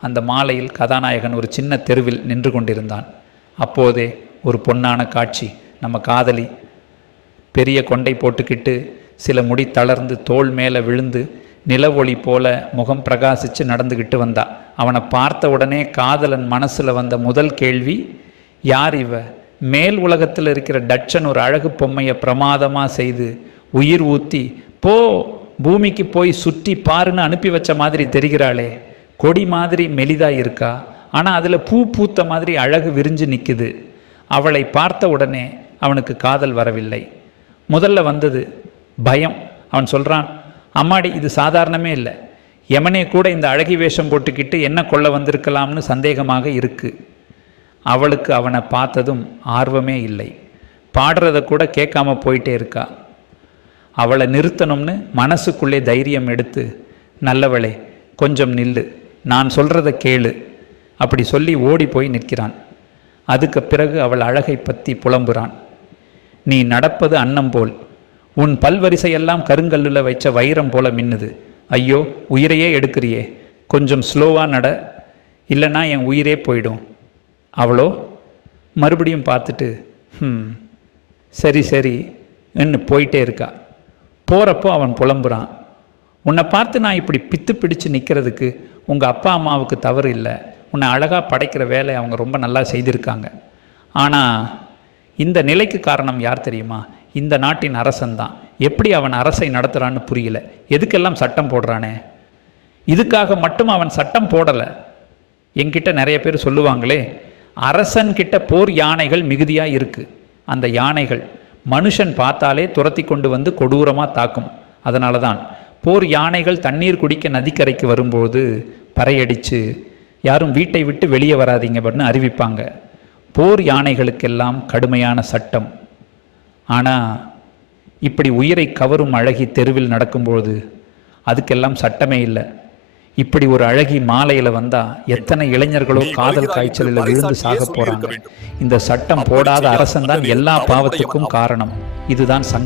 அந்த மாலையில் கதாநாயகன் ஒரு சின்ன தெருவில் நின்று கொண்டிருந்தான். அப்போதே ஒரு பொன்னான காட்சி நம்ம காதலி பெரிய கொண்டை போட்டுக்கிட்டு சில முடி தளர்ந்து தோள் மேலே விழுந்து நிலவொளி போல முகம் பிரகாசித்து நடந்துக்கிட்டு வந்தா. அவனை பார்த்த உடனே காதலன் மனசில் வந்த முதல் கேள்வி யார் இவ? மேல் உலகத்தில் இருக்கிற டட்சன் ஒரு அழகு பொம்மையை பிரமாதமாக செய்து உயிர் ஊற்றி போ பூமிக்கு போய் சுற்றி பாருன்னு அனுப்பி வச்ச மாதிரி தெரிகிறாளே. கொடி மாதிரி மெலிதா இருக்கா? ஆனால் அதில் பூ பூத்த மாதிரி அழகு விரிஞ்சு நிற்குது அவளை பார்த்த உடனே அவனுக்கு காதல் வரவில்லை. முதல்ல வந்தது பயம். அவன் சொல்கிறான் அம்மாடி இது சாதாரணமே இல்லை. யமனே கூட இந்த அழகி வேஷம் போட்டுக்கிட்டு என்ன கொள்ள வந்திருக்கலாம்னு சந்தேகமாக இருக்குது அவளுக்கு அவனை பார்த்ததும் ஆர்வமே இல்லை. பாடுறத கூட கேட்காம போயிட்டே இருக்கா. அவளை நிறுத்தணும்னு மனசுக்குள்ளே தைரியம் எடுத்து நல்லவளே கொஞ்சம் நில்லு. நான் சொல்கிறத கேளு. அப்படி சொல்லி ஓடி போய் நிற்கிறான். அதுக்கு பிறகு அவள் அழகை பற்றி புலம்புறான். நீ நடப்பது அன்னம் போல். உன் பல்வரிசையெல்லாம் கருங்கல்லில் வைச்ச வைரம் போல மின்னுது. ஐயோ உயிரையே எடுக்கிறியே. கொஞ்சம் ஸ்லோவாக நட. இல்லைன்னா என் உயிரே போயிடும். அவளோ? மறுபடியும் பார்த்துட்டு ம் சரி சரி என்று போயிட்டே இருக்கா. போகிறப்போ அவன் புலம்புறான். உன்னை பார்த்து நான் இப்படி பித்து பிடிச்சு நிற்கிறதுக்கு உங்கள் அப்பா அம்மாவுக்கு தவறு இல்லை. உன்னை அழகாக படைக்கிற வேலை அவங்க ரொம்ப நல்லா செய்திருக்காங்க. ஆனால் இந்த நிலைக்கு காரணம் யார் தெரியுமா? இந்த நாட்டின் அரசன் தான். எப்படி அவன் அரசை நடத்துகிறான்னு புரியல. எதுக்கெல்லாம் சட்டம் போடுறானே? இதுக்காக மட்டும் அவன் சட்டம் போடலை. என்கிட்ட நிறைய பேர் சொல்லுவாங்களே அரசன்கிட்ட போர் யானைகள் மிகுதியாக இருக்கு. அந்த யானைகள் மனுஷன் பார்த்தாலே துரத்தி கொண்டு வந்து கொடூரமாக தாக்கும். அதனால தான் போர் யானைகள் தண்ணீர் குடிக்க நதிக்கரைக்கு வரும்போது பறையடித்து யாரும் வீட்டை விட்டு வெளியே வராதீங்க அப்படின்னு அறிவிப்பாங்க. போர் யானைகளுக்கெல்லாம் கடுமையான சட்டம். ஆனால் இப்படி உயிரை கவரும் அழகி தெருவில் நடக்கும்போது அதுக்கெல்லாம் சட்டமே இல்லை. இப்படி ஒரு அழகி மாலையில் வந்தா எத்தனை இளைஞர்களோ காதல் காய்ச்சலில் விழுந்து சாக போறாங்க. இந்த சட்டம் போடாத அரசன் தான் எல்லா பாவத்துக்கும் காரணம். இதுதான் சங்க